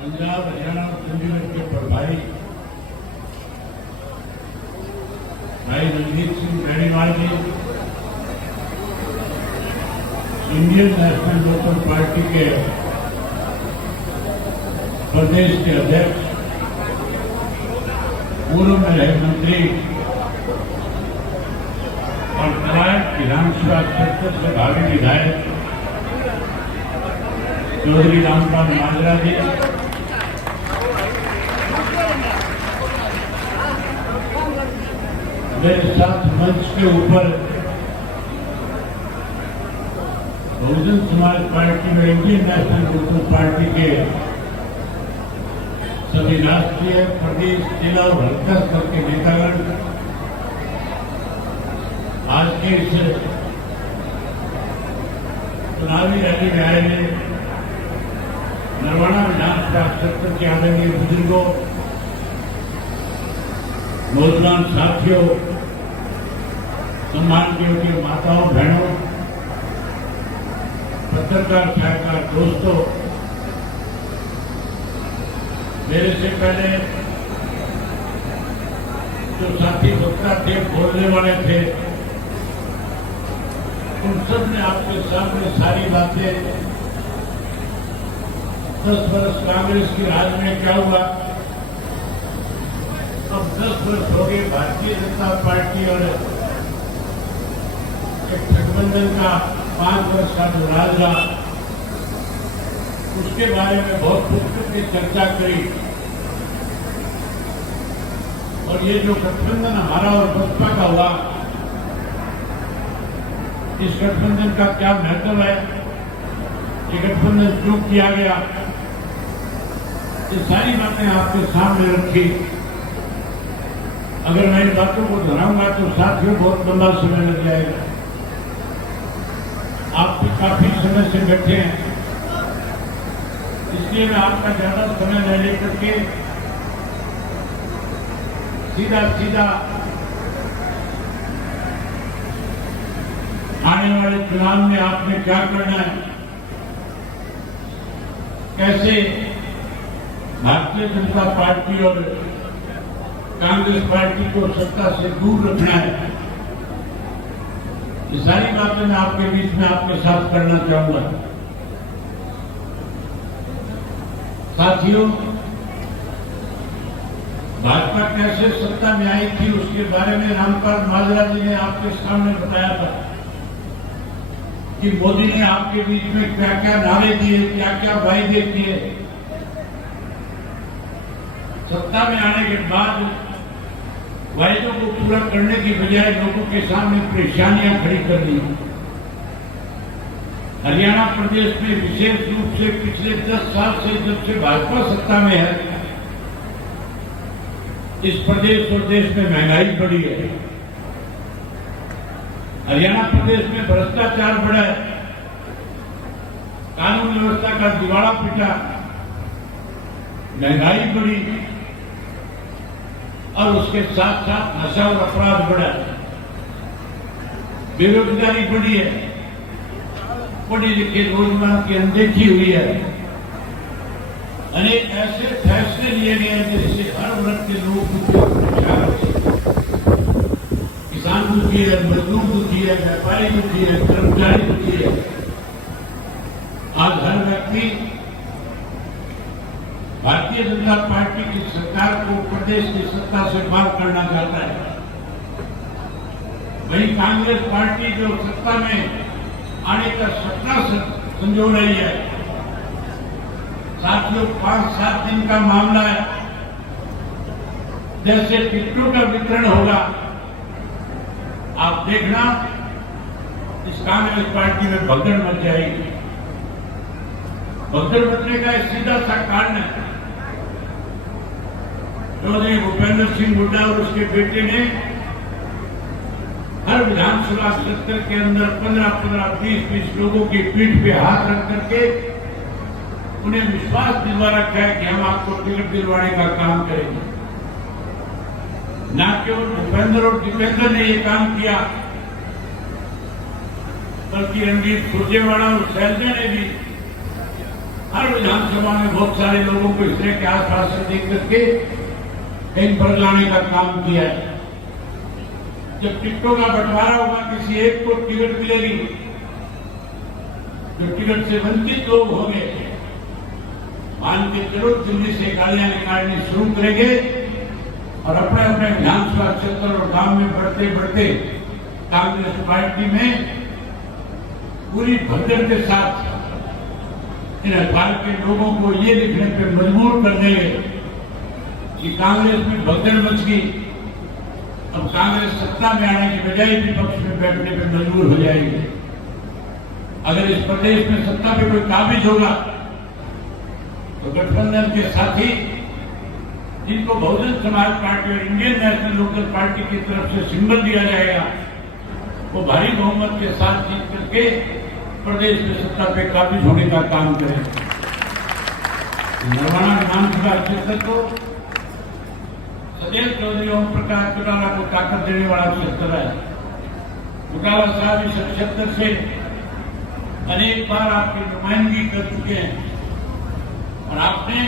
पंजाब हरियाणा और चंडीगढ़ के प्रभारी भाई रणजीत सिंह बेनीवाल जी, इंडियन नेशनल लोकल पार्टी के प्रदेश के अध्यक्ष, पूर्व में रहे मंत्री और कराट विधानसभा क्षेत्र से भावी विधायक चौधरी रामपाल माजरा जी, मेरे साथ मंच के ऊपर बहुजन समाज पार्टी में इंडियन नेशनल लोकल पार्टी के सभी राष्ट्रीय, प्रदेश, जिला और हल्का स्तर के नेतागण आज के इस चुनावी रैली में आए हैं। नरवाना विधानसभा क्षेत्र के आदरणीय बुजुर्गों, नौजवान साथियों, सम्मान के योग्य माताओं, बहनों, पत्रकार छायाकार दोस्तों, मेरे से पहले जो साथी वक्ता थे, बोलने वाले थे, उन सब ने आपके सामने सारी बातें 10 वर्ष कांग्रेस के राज में क्या हुआ, अब 10 वर्ष हो गए भारतीय जनता पार्टी और एक गठबंधन का 5 वर्ष का जो राज रहा, उसके बारे में बहुत खुल के चर्चा करी। और ये जो गठबंधन हमारा और बसपा का हुआ, इस गठबंधन का क्या महत्व है, ये गठबंधन क्यों किया गया, ये सारी बातें आपके सामने रखी। अगर मैं इन बातों को दोहराऊंगा तो साथियों बहुत लंबा समय लग जाएगा। आप भी काफी समय से बैठे हैं, इसलिए मैं आपका ज्यादा समय न लेकर के सीधा आने वाले चुनाव में आपने क्या करना है, कैसे भारतीय जनता पार्टी और कांग्रेस पार्टी को सत्ता से दूर रखना है, ये सारी बातें मैं आपके बीच में आपके साथ करना चाहूंगा। साथियों, भाजपा कैसे सत्ता में आई थी उसके बारे में रामपाल माजरा जी ने आपके सामने बताया था कि मोदी ने आपके बीच में क्या क्या नारे दिए, क्या क्या वायदे किए। सत्ता में आने के बाद वायदों को पूरा करने की बजाय लोगों के सामने परेशानियां खड़ी कर दी। हरियाणा प्रदेश में विशेष रूप से पिछले 10 साल से जब से भाजपा सत्ता में है, इस प्रदेश और देश में महंगाई बढ़ी है। हरियाणा प्रदेश में भ्रष्टाचार बढ़ा है, कानून व्यवस्था का दिवाला पिटा, महंगाई बढ़ी और उसके साथ साथ नशा और अपराध बढ़ा, बेरोजगारी बढ़ी है, पढ़े लिखे नौजवान की अनदेखी हुई है। अनेक ऐसे फैसले लिए गए हैं जिससे हर वर्ग के लोग किसान दुखी है, मजदूर दुखी है, व्यापारी दुखी है, कर्मचारी दुखी है। आज हर व्यक्ति भारतीय जनता पार्टी की सरकार को प्रदेश की सत्ता से बाहर करना चाहता है। वहीं कांग्रेस पार्टी जो सत्ता में आने का सपना संजो रही है, साथियों 5-7 दिन का मामला है। जैसे टिकटों का वितरण होगा, आप देखना इस कांग्रेस पार्टी में भगदड़ मच जाएगी। भगदड़ मचने का एक सीधा सा कारण है, चौधरी भूपेंद्र सिंह हुड्डा और उसके बेटे ने हर विधानसभा क्षेत्र के अंदर 15-15, 20-20 लोगों की पीठ पे हाथ रख करके उन्हें विश्वास दिलवा रखा है कि हम आपको टिकट दिलवाने का काम करेंगे। न केवल भूपेंद्र और दीपेंद्र ने ये काम किया, बल्कि रणदीप सुरजेवाला और शैलजा ने भी हर विधानसभा में बहुत सारे लोगों को इस तरह के आसपास से देख करके कहीं पर लाने का काम किया है। जब टिकटों का बंटवारा होगा, किसी एक को टिकट मिलेगी, जो टिकट से वंचित लोग होंगे, मान के चलो दिल्ली से गाड़ियां निकालनी शुरू करेंगे और अपने अपने विधानसभा क्षेत्र और गांव में बढ़ते बढ़ते कांग्रेस पार्टी में पूरी भगदड़ के साथ इन अखबार के लोगों को ये लिखने पर मजबूर कर देंगे कि कांग्रेस में भगदड़ मच गई, अब कांग्रेस सत्ता में आने की बजाय विपक्ष में बैठने पर मजबूर हो जाएगी। अगर इस प्रदेश में सत्ता पे कोई काबिज होगा तो गठबंधन के साथी जिनको बहुजन समाज पार्टी और इंडियन नेशनल लोकल पार्टी की तरफ से सिंबल दिया जाएगा, वो भारी बहुमत के साथ जीत करके प्रदेश में सत्ता पे काबिज होने का काम करेंगे। नरवाना विधानसभा क्षेत्र को सदैव चौधरी ओम प्रकाश चौटाला को ताकत देने वाला क्षेत्र है। चौटाला साहब इस क्षेत्र से अनेक बार आपकी नुमाइंदगी कर चुके हैं और आपने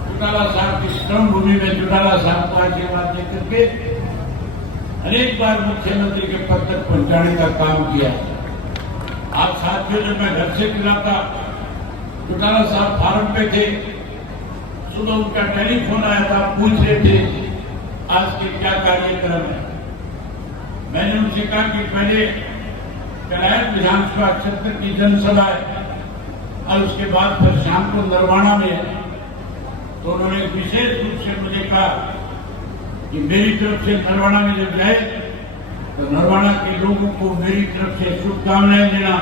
चौटाला साहब की श्रम भूमि में चौटाला साहब को आशीर्वाद देकर के अनेक बार मुख्यमंत्री के पद तक पहुंचाने का काम किया। आप साथियों, जब मैं घर से निकला था, चौटाला साहब फार्म पे थे, सुबह उनका टेलीफोन आया था, पूछ रहे थे आज के क्या कार्यक्रम है। मैंने उनसे कहा कि पहले कलायत विधानसभा क्षेत्र की जनसभा है और उसके बाद फिर शाम को नरवाना में है। तो उन्होंने विशेष रूप से मुझे कहा कि मेरी तरफ से नरवाना में जब जाए तो नरवाना के लोगों को मेरी तरफ से शुभकामनाएं देना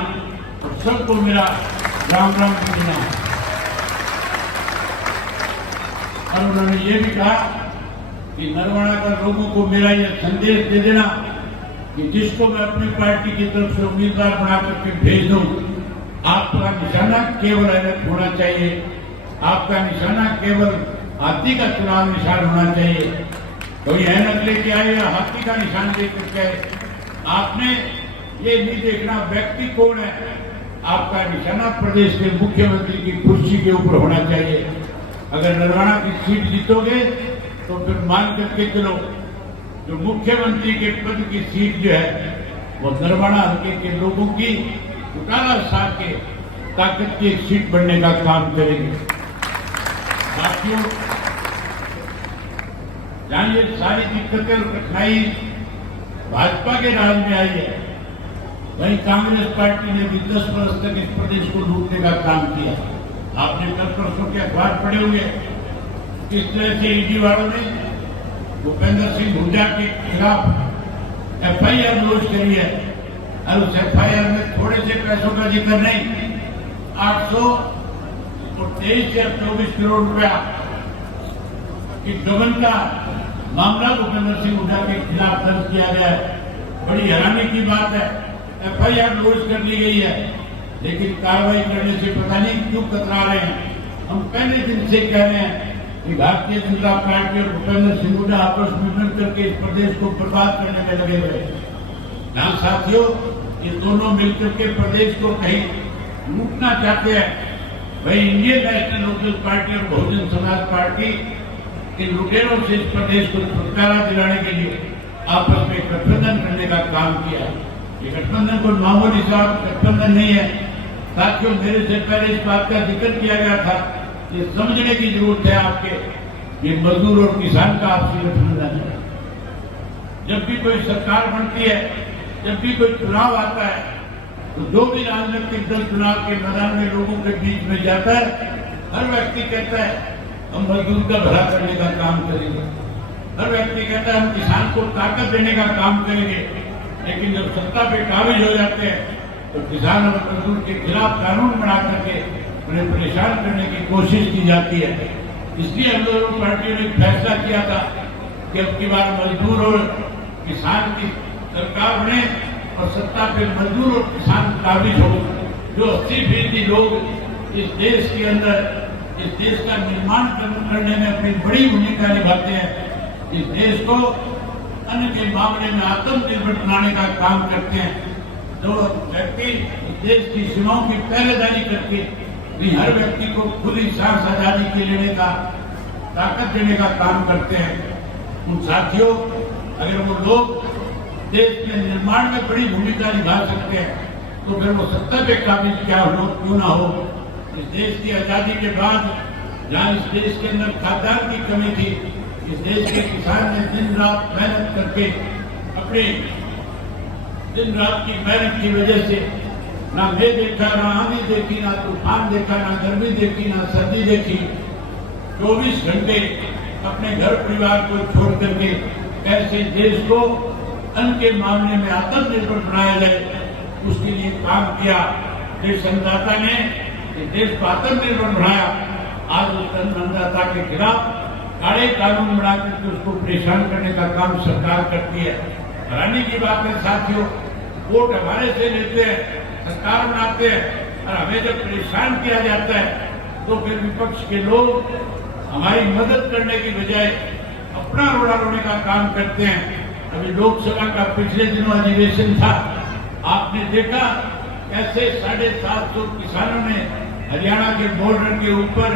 और सबको मेरा राम राम देना। और उन्होंने ये भी कहा कि नरवाना का लोगों को मेरा यह संदेश दे देना कि जिसको मैं अपनी पार्टी की तरफ से उम्मीदवार बना करके भेज दूं, आपका निशाना केवल अलग होना चाहिए, आपका निशाना केवल हाथी का चुनाव निशान होना चाहिए। कोई ऐनक लेके आए या हाथी का निशान लेकर के आपने ये नहीं देखना व्यक्ति कौन है, आपका निशाना प्रदेश के मुख्यमंत्री की कुर्सी के ऊपर होना चाहिए। अगर नरवाना की सीट जीतोगे तो फिर मान करके चलो जो मुख्यमंत्री के पद की सीट जो है वो नरवाना हल्के के लोगों की चौटाला साहब के ताकत की एक सीट बनने का काम करेंगे। साथियों, जहां ये सारी दिक्कतें और कठिनाई भाजपा के राज में आई है, वहीं कांग्रेस पार्टी ने भी 10 वर्ष तक इस प्रदेश को लूटने का काम किया। आपने कल परसों के अखबार पढ़े होंगे किस तरह से ईडी वालों ने भूपेंद्र सिंह हुड्डा के खिलाफ एफआईआर लॉन्च करी है और उस एफआईआर में थोड़े से पैसों का जिक्र नहीं, 823 या 24 करोड़ रुपया की गबन का मामला भूपेंद्र सिंह हुड्डा के खिलाफ दर्ज किया गया है। बड़ी हैरानी की बात है, एफआईआर लॉन्च कर ली गई है, लेकिन कार्रवाई करने से पता नहीं क्यों कतरा रहे हैं। हम पहले दिन से कह रहे हैं कि भारतीय जनता पार्टी और भूपेंद्र सिंह हुड्डा आपस में मिलकर के इस प्रदेश को बर्बाद करने में लगे हुए हैं। यहाँ साथियों, ये दोनों मिलकर के प्रदेश को कहीं लूटना चाहते हैं। वही इंडियन नेशनल लोकल पार्टी और बहुजन समाज पार्टी इन लुटेरों से इस प्रदेश को छुटकारा दिलाने के लिए आपस में गठबंधन करने का काम किया। ये गठबंधन कोई मामूली सा गठबंधन नहीं है। साथियों, मेरे से पहले इस बात का जिक्र किया गया था, ये समझने की जरूरत है आपके, ये मजदूर और किसान का आपसी गठबंधन है। जब भी कोई सरकार बनती है, जब भी कोई चुनाव आता है, तो जो भी राजनीतिक दल चुनाव के मैदान में लोगों के बीच में जाता है, हर व्यक्ति कहता है हम मजदूर का भला करने का काम करेंगे, हर व्यक्ति कहता है हम किसान को ताकत देने का काम करेंगे। लेकिन जब सत्ता पे काबिज हो जाते हैं तो किसान और मजदूर के खिलाफ कानून बना करके उन्हें परेशान करने की कोशिश की जाती है। इसलिए हम दोनों पार्टियों ने फैसला किया था कि अब की बार मजदूर और किसान की सरकार बने और सत्ता पे मजदूर और किसान काबिज हो। जो 80% लोग इस देश के अंदर इस देश का निर्माण करने में अपनी बड़ी भूमिका निभाते हैं, इस देश को अन्न के मामले में आत्मनिर्भर बनाने का काम करते हैं, जो व्यक्ति इस देश की सीमाओं की पहरेदारी करके भी हर व्यक्ति को खुद ही सांस आजादी के लेने का ताकत देने का काम करते हैं। उन साथियों, अगर वो लोग देश के निर्माण में बड़ी भूमिका निभा सकते हैं तो फिर वो सत्ता पे काबिज क्यों ना हो। इस देश की आजादी के बाद जहाँ इस देश के अंदर खाद्यान्न की कमी थी, इस देश के किसान ने दिन रात मेहनत करके अपने दिन रात की मेहनत की वजह से ना मैं देखा, ना आंधी देखी, ना तूफान देखा, ना गर्मी देखी, ना सर्दी देखी, 24 घंटे अपने घर परिवार को छोड़ करके कैसे देश को अन्न के मामले में आत्मनिर्भर बनाया जाए उसके लिए काम किया। देश अन्नदाता ने देश को आत्मनिर्भर बनाया। आज उस अन्नदाता के खिलाफ कड़े कानून बना करके उसको परेशान करने का काम सरकार करती है। हैरानी की बात है साथियों, वोट हमारे से लेते हैं, सरकार बनाते हैं और हमें जब परेशान किया जाता है तो फिर विपक्ष के लोग हमारी मदद करने की बजाय अपना रोड़ा रोने का काम करते हैं। अभी लोकसभा का पिछले दिनों अधिवेशन था, आपने देखा कैसे 750 किसानों ने हरियाणा के बॉर्डर के ऊपर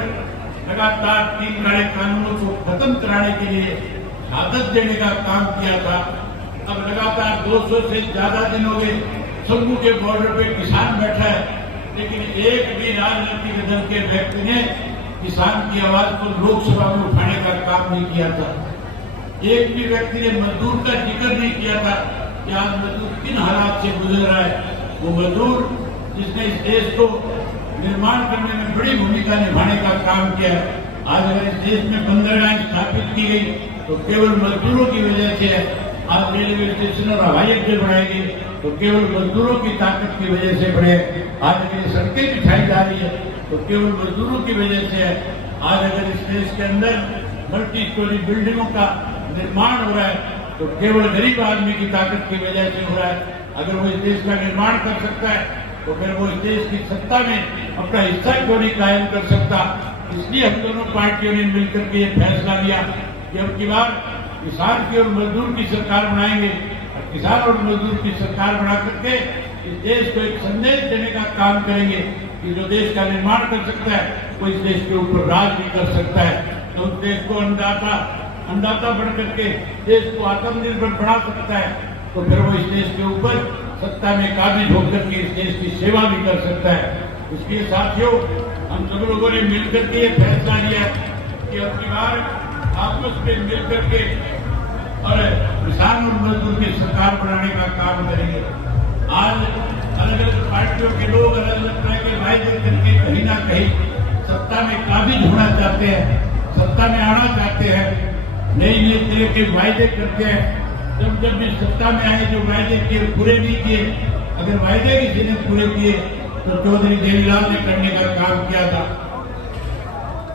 लगातार 3 काले कानूनों को खत्म कराने के लिए शहादत देने का काम किया था। अब लगातार 200 से ज्यादा दिन हो गए शंभू के बॉर्डर पे किसान बैठा है, लेकिन एक भी राजनीतिक दल के व्यक्ति ने किसान की आवाज को लोकसभा में उठाने का काम नहीं किया था। एक भी व्यक्ति ने मजदूर का जिक्र नहीं किया था कि आज मजदूर किन हालात से गुजर रहा है। वो मजदूर जिसने इस देश को निर्माण करने में बड़ी भूमिका निभाने का काम किया है। आज अगर इस देश में बंदरगाहें स्थापित की गई तो केवल मजदूरों की वजह से है। आज रेलवे स्टेशन और हवाई अड्डे बनाए गए तो केवल मजदूरों की ताकत की वजह से बने। आज अगर सड़कें बिछाई जा रही है तो केवल मजदूरों की वजह से है। आज अगर इस देश के अंदर मल्टी स्टोरी बिल्डिंगों का निर्माण हो रहा है तो केवल गरीब आदमी की ताकत की वजह से हो रहा है। अगर वो इस देश का निर्माण कर सकता है तो फिर वो इस देश की सत्ता में अपना हिस्सा क्यों नहीं कायम कर सकता। इसलिए हम दोनों पार्टियों ने मिलकर के ये फैसला लिया कि अब की बार किसान की और मजदूर की सरकार बनाएंगे और किसान और मजदूर की सरकार बना करके इस देश को एक संदेश देने का काम करेंगे कि जो देश का निर्माण कर सकता है वो इस देश के ऊपर राज भी कर सकता है। तो उस देश को अन्नदाता बन करके देश को आत्मनिर्भर बना सकता है तो फिर वो इस देश के ऊपर सत्ता में काबिज होकर के इस देश की सेवा भी कर सकता है। इसलिए साथियों, हम सब लोगों ने मिलकर के ये फैसला लिया कि अब की बार आपस में मिलकर के और किसान और मजदूर की सरकार बनाने का काम करेंगे। आज अलग अलग पार्टियों के लोग अलग अलग तरह के वायदे करके कहीं ना कहीं सत्ता में काबिज होना चाहते हैं, सत्ता में आना चाहते हैं, नई नई तरह के वायदे करते हैं। जब भी सत्ता में आए जो वायदे किए पूरे नहीं किए, अगर वायदे किसी ने पूरे किए तो चौधरी देवीलाल ने करने का काम किया था।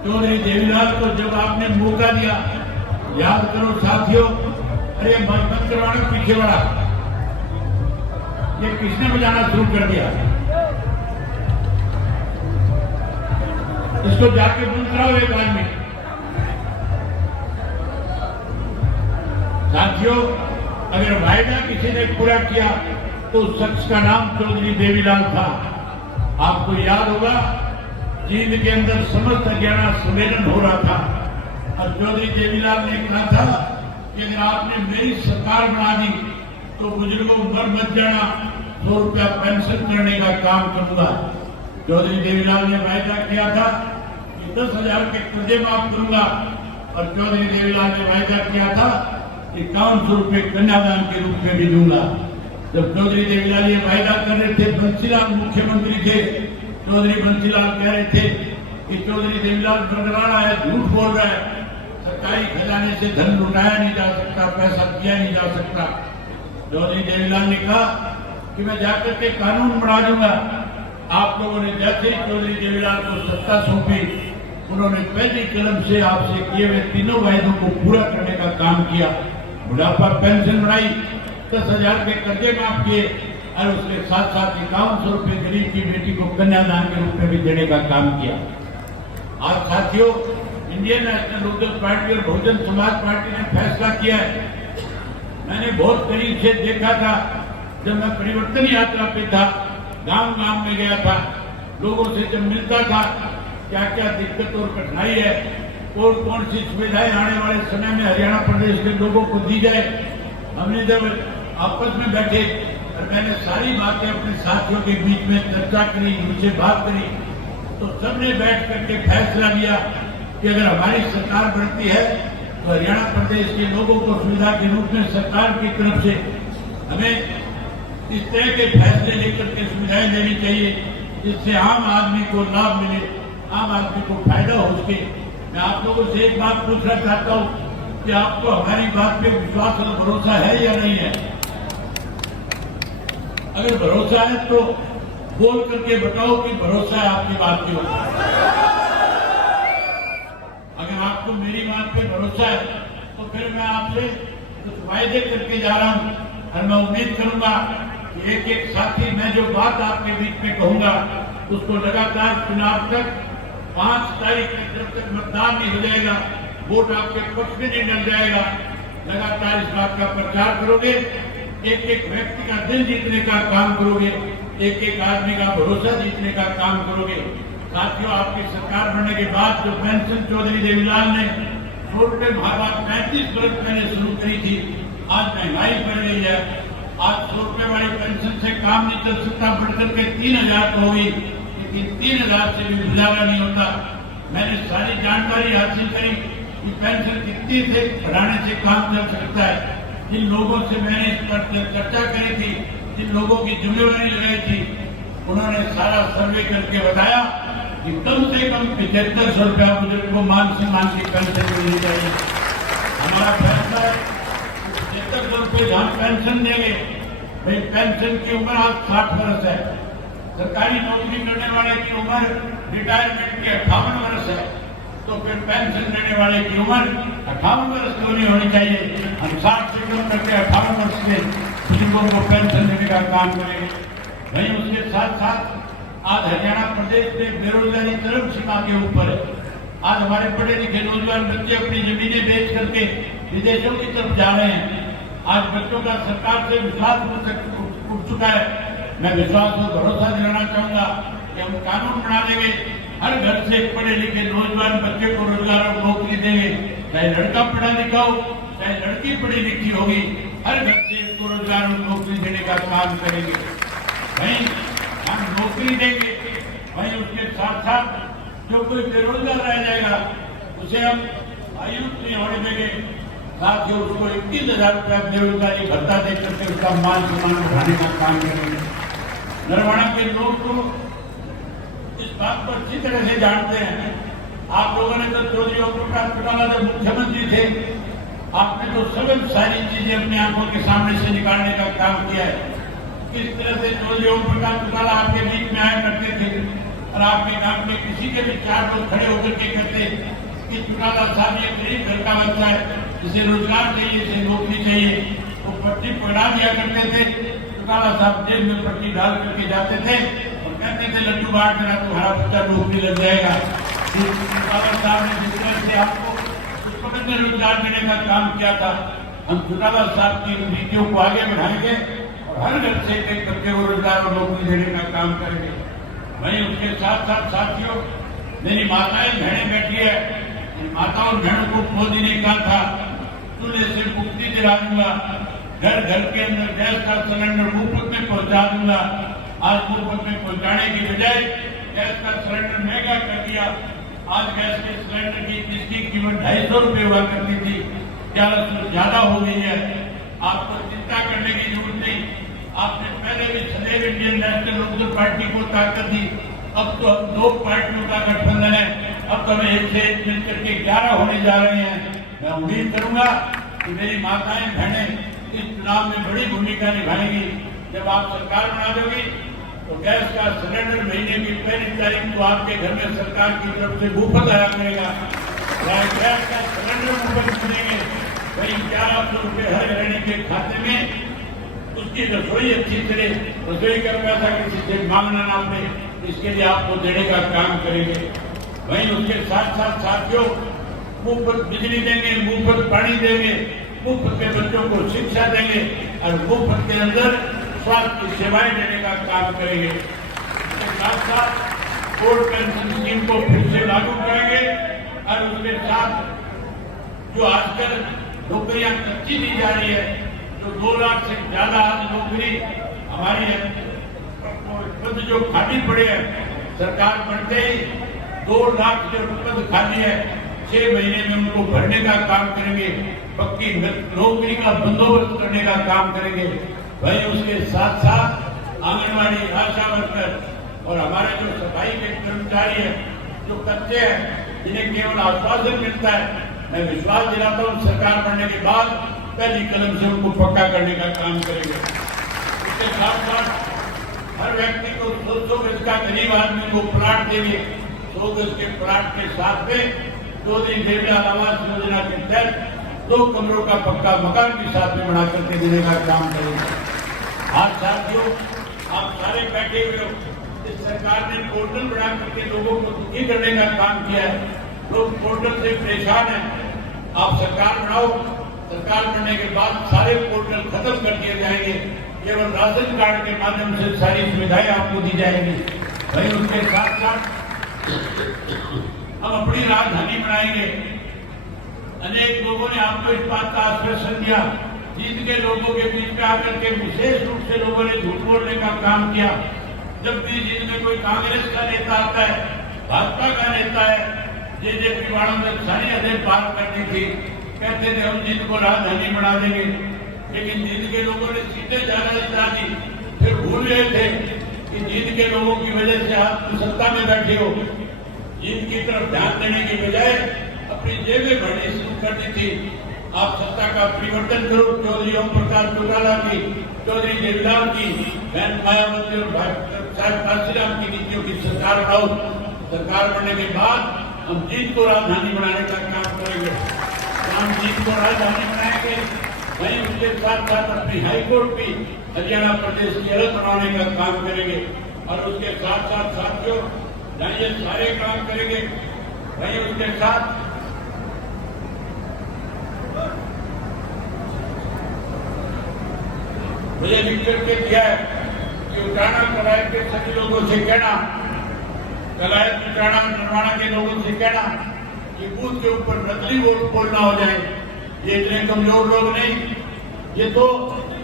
चौधरी देवीलाल को जब आपने मौका दिया, याद करो साथियों, अरे मत करवाना पीछे वाला, ये किसने बजाना शुरू कर दिया, इसको जाके बंद कराओ एक आदमी। साथियों, अगर वायदा किसी ने पूरा किया तो उस शख्स का नाम चौधरी देवीलाल था। आपको याद होगा जींद के अंदर समस्त हरियाणा सम्मेलन हो रहा था और चौधरी देवीलाल ने कहा था कि अगर आपने मेरी सरकार बना दी तो बुजुर्गों मर मत जाना, 100 रुपया पेंशन करने का काम करूंगा। चौधरी देवीलाल ने वायदा किया था कि 10,000 के कर्जे माफ करूंगा और चौधरी देवीलाल ने वायदा किया था 5100 रुपये कन्यादान के रूप में भी दूंगा। जब चौधरी देवीलाल ये वायदा कर रहे थे, बंसीलाल मुख्यमंत्री थे, चौधरी बंसीलाल कह रहे थे कि चौधरी देवीलाल बरगराड़ा है, झूठ बोल रहा है, सरकारी खजाने से धन लुटाया नहीं जा सकता, पैसा दिया नहीं जा सकता। चौधरी देवीलाल ने कहा कि मैं जाकर के कानून बना दूंगा। आप लोगों ने जैसे ही चौधरी देवीलाल को सत्ता सौंपी, उन्होंने पहली कलम से आपसे किए हुए तीनों वायदों को पूरा करने का काम किया। बुढ़ापा पेंशन बढ़ाई, 10,000 के कर्जे माफ किए और उसके साथ साथ 5100 रुपये गरीब की बेटी को कन्यादान के रूप में भी देने का काम किया। आज साथियों, इंडियन नेशनल लोकदल पार्टी और बहुजन समाज पार्टी ने फैसला किया है। मैंने बहुत करीब से देखा था, जब मैं परिवर्तन यात्रा पे था, गांव गांव में गया था, लोगों से जब मिलता था क्या क्या दिक्कत और कठिनाई है और कौन सी सुविधाएं आने वाले समय में हरियाणा प्रदेश के लोगों को दी जाए, हमने जब आपस में बैठे और मैंने सारी बातें अपने साथियों के बीच में चर्चा करी, उनसे बात करी, तो सबने बैठ करके फैसला लिया कि अगर हमारी सरकार बनती है तो हरियाणा प्रदेश के लोगों को सुविधा के रूप में सरकार की तरफ से हमें इस तरह के फैसले लेकर के सुविधाएं देनी चाहिए जिससे आम आदमी को लाभ मिले, आम आदमी को फायदा हो सके। मैं आप लोगों से एक बात पूछना चाहता हूं कि आपको हमारी बात पे विश्वास और भरोसा है या नहीं है? अगर भरोसा है तो बोल करके बताओ कि भरोसा है आपकी बात के ऊपर। अगर आपको मेरी बात पे भरोसा है तो फिर मैं आपसे कुछ वायदे करके जा रहा हूं और मैं उम्मीद करूंगा कि एक एक साथी मैं जो बात आपके बीच में कहूंगा उसको लगातार चुनाव तक 5 तारीख तक जब तक मतदान नहीं हो जाएगा, वोट आपके पक्ष में नहीं डल जाएगा, लगातार इस बात का प्रचार करोगे, एक एक व्यक्ति का दिल जीतने का काम करोगे, एक एक आदमी का भरोसा जीतने का काम करोगे। साथियों, आपकी सरकार बनने के बाद जो पेंशन चौधरी देवीलाल ने 100 रुपये माहवार 35 वर्ष पहले शुरू करी थी, आज महंगाई बढ़ गई है, आज 100 रुपये वाली पेंशन से काम नहीं चल सकता, बढ़कर के 3000 हो गई, लेकिन 3000 से भी गुजारा नहीं होता। मैंने सारी जानकारी हासिल करी कि पेंशन कितनी से बढ़ाने से काम चल सकता है। जिन लोगों से मैंने इस पर चर्चा करी थी, जिन लोगों की जिम्मेवारी लगाई थी, उन्होंने सारा सर्वे करके बताया कि कम से कम 7500 रुपया बुजुर्ग को मान सम्मान की पेंशन मिलनी चाहिए। हमारा फैसला है 7500 रुपये जहां पेंशन देंगे, भाई पेंशन की उम्र आज 60 वर्ष है, सरकारी नौकरी करने वाले की उम्र रिटायरमेंट की 58 वर्ष है, तो फिर पेंशन लेने वाले की उम्र 58 वर्ष क्यों नहीं होनी चाहिए? हम 60 से कम करके 58 वर्ष के बुजुर्गों को पेंशन देने का काम करेंगे। वहीं उसके साथ साथ आज हरियाणा प्रदेश में बेरोजगारी चरम सीमा के ऊपर है। आज हमारे पढ़े लिखे नौजवान बच्चे अपनी जमीनें बेच करके विदेशों की तरफ जा रहे हैं। आज बच्चों का सरकार से विश्वास उठ चुका है। मैं विश्वास और भरोसा दिलाना चाहूंगा कि हम कानून बना देंगे, हर घर से पढ़े लिखे नौजवान बच्चे को रोजगार और नौकरी देंगे, चाहे लड़का पढ़ा लिखा हो चाहे लड़की पढ़ी लिखी होगी, हर घर से को रोजगार और नौकरी देने का काम करेंगे। वहीं हम नौकरी देंगे, वहीं उसके साथ साथ जो कोई बेरोजगार रह जाएगा उसे हम आयुष नहीं होने देंगे, साथ ही उसको 21,000 रुपया बेरोजगारी भत्ता देकर के उसका मान सम्मान बढ़ाने का काम करेंगे। नरवाड़ा के लोग तो इस बात को अच्छी तरह से जानते हैं। आप लोगों ने तो चौधरी ओम प्रकाश चौटाला जब मुख्यमंत्री थे, आपने तो सब सारी चीजें अपनी आंखों के सामने से निकालने का काम किया है। किस तरह से चौधरी ओम प्रकाश चौटाला आपके बीच में आया करते थे और आपके गांव में किसी के भी 4 लोग खड़े होकर के कहते कि चौटाला साहब ये गरीब घर का बच्चा है, इसे रोजगार चाहिए, इसे नौकरी चाहिए, वो पट्टी पकड़ा दिया करते थे। चौटाला साहब जेब में पट्टी डाल करके जाते थे और कहते थे लड्डू बांट देना, तुम्हारा बच्चा नौकरी लग जाएगा। चौटाला साहब ने जिस तरह से आपको उस वक्त में रोजगार देने का काम किया था, हम चौटाला साहब की नीतियों को आगे बढ़ाएंगे और हर घर से एक करके वो रोजगार और नौकरी देने का काम करेंगे। वहीं उसके साथ साथ साथियों, मेरी माताएं बहनें बैठी है, माताओं और बहनों को मोदी ने कहा था चूल्हे से मुक्ति दिला दूंगा, घर घर के अंदर गैस का सिलेंडर मुफ्त में पहुंचा दूंगा। आज मुफ्त में पहुंचाने की बजाय गैस का सिलेंडर महंगा कर दिया। आज गैस के सिलेंडर की जिसकी कीमत 250 रुपये हुआ करती थी, 1100 ज्यादा हो गई है। आपको चिंता करने की जरूरत नहीं। आपने पहले भी सदैव इंडियन नेशनल लोकदल पार्टी को ताकत दी, अब तो हम 2 पार्टियों का गठबंधन है, अब तो हमें 1 से 1 मिलकर के 11 होने जा रहे हैं। मैं उम्मीद करूंगा कि मेरी माताएं बहनें इस चुनाव में बड़ी भूमिका निभाएंगी। जब आप सरकार बना दोगी तो गैस का सिलेंडर महीने की 1 तारीख को आपके घर में सरकार की तरफ से मुफ्त आया करेगा। गैस का सिलेंडर मुफ्त मिलेंगे, वही 1100 रुपये हर गृहिणी के खाते में, उसकी रसोई अच्छी तरह रसोई का पैसा किसी से मांगना ना पड़े, इसके लिए आपको देने का काम करेंगे। वहीं उसके साथ साथ साथियों, मुफ्त बिजली देंगे, मुफ्त पानी देंगे, मुफ्त के बच्चों को शिक्षा देंगे और मुफ्त के अंदर स्वास्थ्य की सेवाएं देने का काम करेंगे। इसके साथ साथ ओल्ड पेंशन स्कीम को फिर से लागू करेंगे और उसके साथ जो आजकल नौकरियां कच्ची दी जा रही है, जो 2 लाख से ज्यादा आज नौकरी हमारी पद जो खाली पड़े हैं, सरकार बनते ही 2 लाख जो पद खाली है 6 महीने में उनको भरने का काम करेंगे, पक्की नौकरी का बंदोबस्त करने का काम करेंगे। वही उसके साथ साथ आंगनबाड़ी, आशा वर्कर और हमारे जो सफाई के कर्मचारी हैं, जो कच्चे हैं, जिन्हें केवल आश्वासन मिलता है, मैं विश्वास दिलाता हूँ सरकार बनने के बाद पहली कदम से उनको पक्का करने का काम करेंगे। इसके साथ साथ हर व्यक्ति को 200 गज का गरीब आदमी को प्लाट देंगे। 100 गज के प्लाट के साथ में चौधरी देवलाल आवास योजना के तहत 2 कमरों का पक्का मकान भी साथ में बना करके देने का काम करेंगे। आज साथियों, आप सारे बैठे हुए हो, इस सरकार ने पोर्टल बना करके लोगों को दुखी करने का काम किया है। लोग पोर्टल से परेशान हैं। आप सरकार बनाओ, सरकार बनने के बाद सारे पोर्टल खत्म कर दिए जाएंगे, केवल राशन कार्ड के माध्यम से सारी सुविधाएं आपको दी जाएंगी। वही उसके साथ साथ हम अपनी राजधानी बनाएंगे। अनेक लोगों ने आपको इस बात का आश्वासन दिया, जीत के लोगों के बीच में आकर के विशेष रूप से लोगों ने झूठ बोलने का काम किया। जब भी जीत में कोई कांग्रेस का नेता आता है, भाजपा का नेता है, जेजेपी वालों ने सारी हदें पार करनी थी, कहते थे हम जीत को राजधानी बना देंगे, लेकिन जीत के लोगों ने सीटें ज्यादा जिता दी। फिर भूल गए थे कि जीत के लोगों की वजह से आप सत्ता में बैठे हो। जीत की तरफ ध्यान देने की बजाय अपनी जेबें भरनी शुरू कर दी थी। आप सत्ता का परिवर्तन करो, चौधरी ओम प्रकाश चौटाला की, चौधरी देवलाल की, बहन मायावती और साहब काशीराम की नीतियों की सरकार बनाओ। सरकार बनने के बाद हम जीत को राजधानी बनाने का काम करेंगे। हम जीत को राजधानी बनाएंगे, वहीं उसके साथ साथ अपनी हाईकोर्ट भी हरियाणा प्रदेश की अलग बनाने का काम करेंगे। और उसके साथ साथ साथियों, ये सारे काम करेंगे। वहीं उसके साथ मुझे लिख करके दिया है कि उठाना कलायत के सभी लोगों से कहना, कलायत उठाना नरवाना के लोगों से कहना कि बूथ के ऊपर नकली वोट बोलना हो जाए। ये इतने कमजोर लोग नहीं, ये तो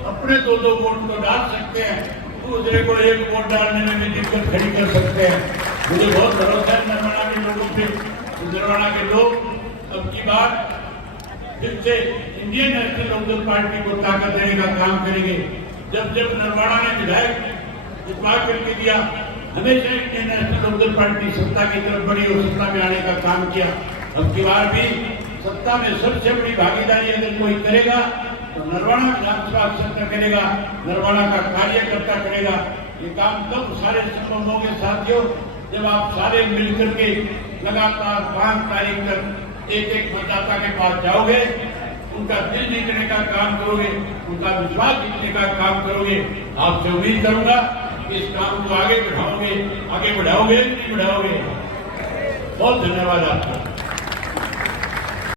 अपने 2-2 वोट तो डाल सकते हैं, दूसरे को 1 वोट डालने में भी दिक्कत खड़ी कर सकते हैं। मुझे बहुत भरोसा है नरवाना के लोगों पे। नरवाना के लोग अब की बार फिर से इंडियन नेशनल लोकदल पार्टी को ताकत देने का काम करेंगे। जब जब नरवाना ने विधायक जितवा करके दिया, हमेशा इंडियन नेशनल लोकदल पार्टी सत्ता की तरफ बढ़ी और सत्ता में आने का काम किया। अब की बार भी सत्ता में सबसे बड़ी भागीदारी अगर कोई करेगा तो नरवाना विधानसभा क्षेत्र करेगा, नरवाना का कार्यकर्ता करेगा। ये काम तब सारे संभव होंगे साथियों, जब आप सारे मिलकर के लगातार 5 तारीख तक एक मतदाता के पास जाओगे, उनका दिल जीतने का काम करोगे, उनका विश्वास जीतने का काम करोगे। आपसे उम्मीद करूंगा कि इस काम को आगे बढ़ाओगे कि नहीं बढ़ाओगे। बहुत धन्यवाद आपका।